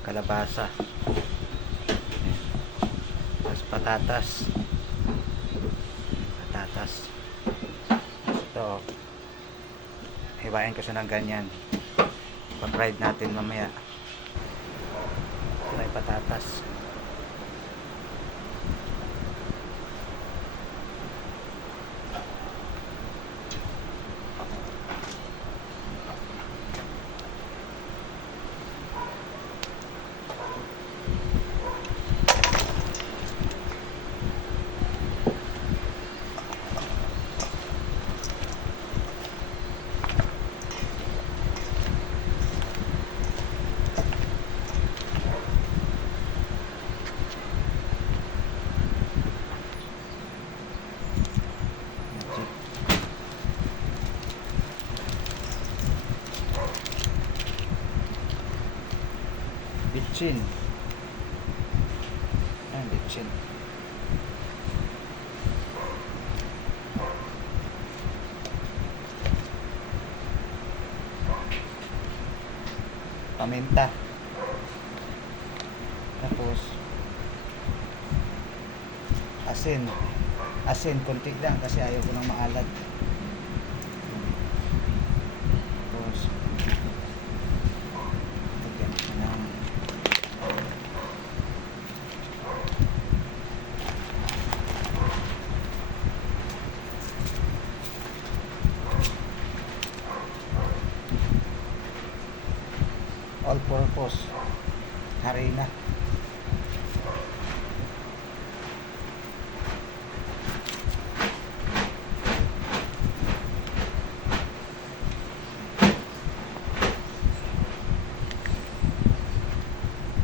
kalabasa, tapos patatas. Ito, hiwain ko siya ng ganyan, pa-fried natin mamaya. Ito na yung patatas. Bitchin. Ayan, bitchin. Paminta. Tapos asin. Asin konti lang kasi ayaw ko ng maalat. Tapos lagyan ko ng all-purpose harina.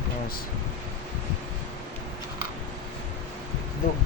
Yes. Dug.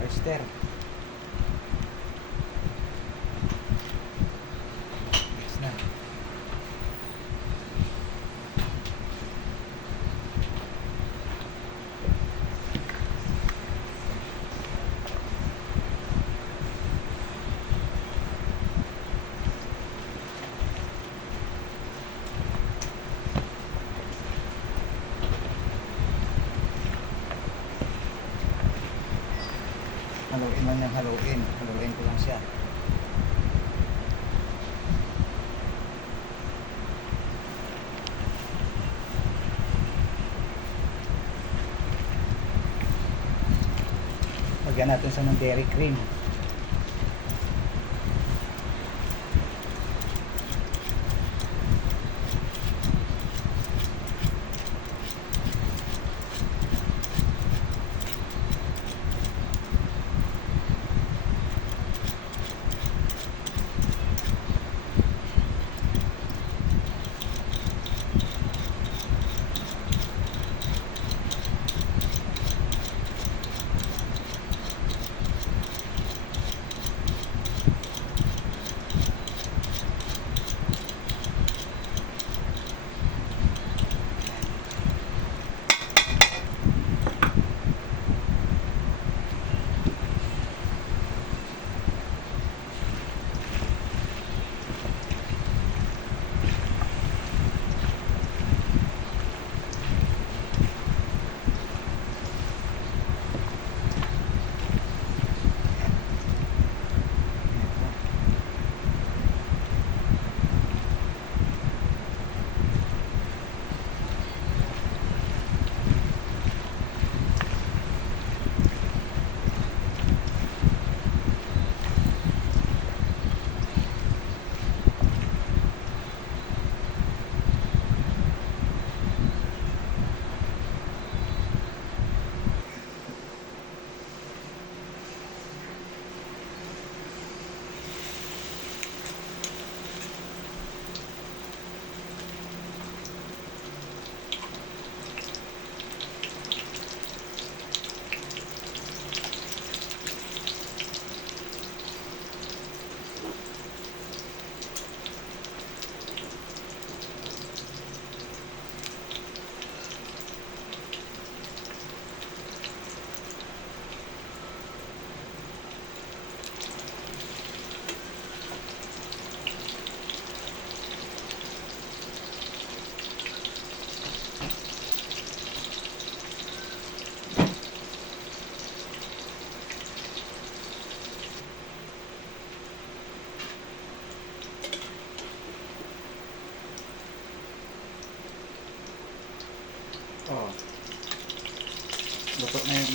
Oyster. Mix na. Haluin lang yung haluin. Haluin ko lang siya. Lagyan natin sa ng dairy cream.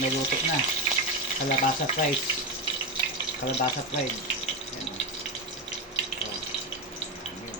niluto na. Kalabasa fries. Kalabasa fried. Ayan. So, yun.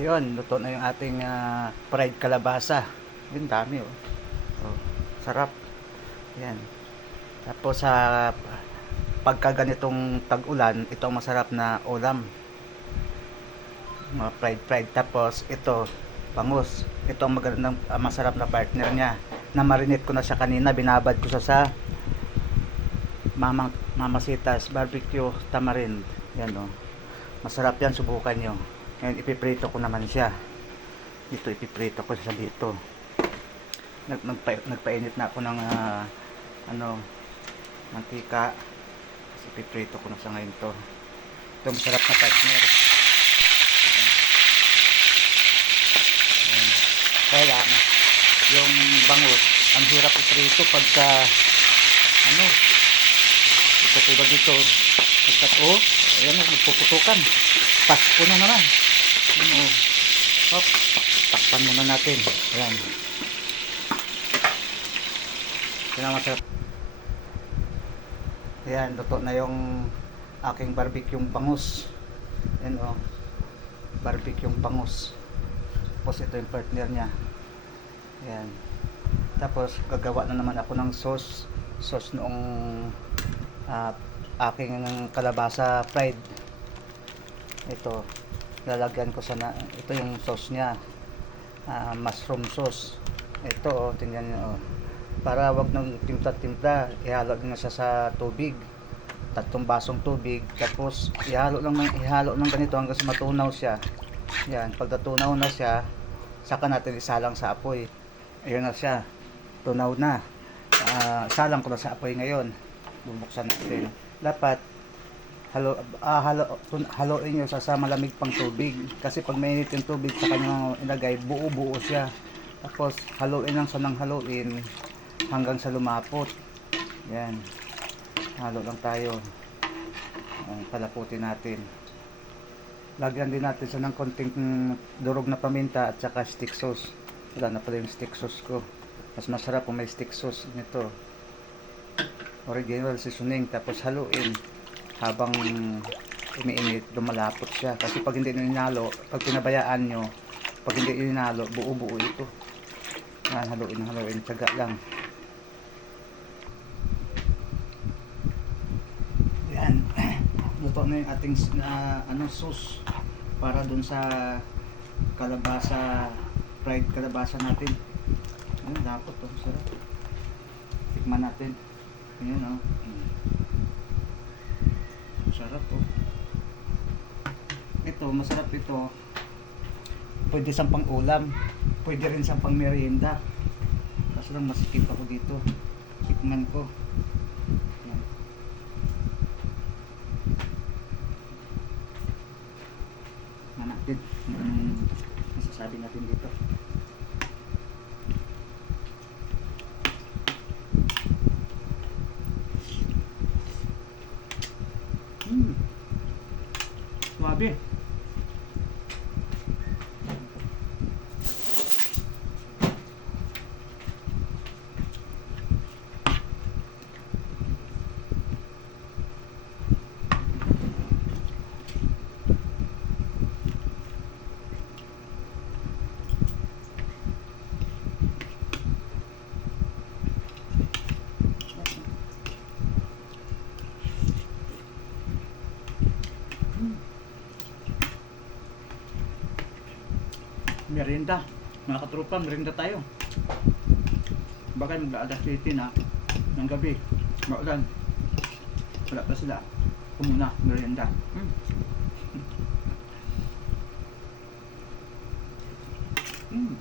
Ayun, luto na yung ating fried kalabasa. Yun, dami oh. Oh, sarap. Yan. Tapos sa pagka ganitong tag-ulan, ito ang masarap na ulam. Mga fried. Tapos ito, bangus. Ito ang magandang masarap na partner niya. Na-marinate ko na siya kanina, binabad ko siya sa Mamasitas barbecue tamarind. Yan oh. Masarap yan, subukan nyo. Ngayon ipiprito ko naman siya. Dito ipiprito ko siya dito. Nagpainit na ako ng mantika. Kasi ipiprito ko na siya ngayon to. Ito masarap na partner. Kaya lang, yung bangus, ang hirap iprito pagka ito tulad dito. Ayan na, magpuputukan. Pasko na naman. Hop, takpan muna natin. Ayan. Ito na masarap. Ayan, luto na yung aking barbecue bangus. Ayan o. Barbecue bangus. Tapos ito yung partner niya. Ayan. Tapos gagawa na naman ako ng sauce noong aking kalabasa fried. Ito lalagyan ko sana, ito yung sauce niya, mushroom sauce. Ito oh, tingnan niyo oh. Para wag nang timpla-timpla, ihalo na siya sa tubig. 3 basong tubig, tapos ihalo ng ganito hanggang sa matunaw siya. Yan, pag natunaw na siya, saka natin isalang sa apoy. Ayun na siya, tunaw na. Salang ko na sa apoy ngayon. Bubuksan natin. Dapat haluin nyo sa malamig pang tubig. Kasi pag mainit yung tubig sa kanyang ilagay, buo-buo siya. Tapos haluin lang siya ng haluin hanggang sa lumapot. Yan. Halo lang tayo. Palaputin natin. Lagyan din natin siya ng konting durog na paminta at saka stick sauce. Wala na pala yung stick sauce ko. Mas masarap kung may stick sauce nito. Original seasoning. Tapos haluin habang umiinit, lumalapot siya. Kasi pag hindi ninalo, pag pinabayaan nyo, pag hindi ninalo, buo-buo ito. Yan, haluin, tsaga lang. Yan. Luto na yung ating sauce para dun sa kalabasa, fried kalabasa natin. Ayun, dapat to, sarap. Tikman natin. Ayun oh. Sarap oh. Ito, masarap ito. Pwede siyang pang ulam, pwede rin siyang pang merienda. Kaso lang masikip ako dito. Tikman ko. Yan. Natin. Masasabi natin dito. Suabe. Merienda. Mga katropa, merienda tayo. Bagay mag-aalas 7 na ng gabi. Maulan. Wala pa sila. Kumuna, merienda. Mm.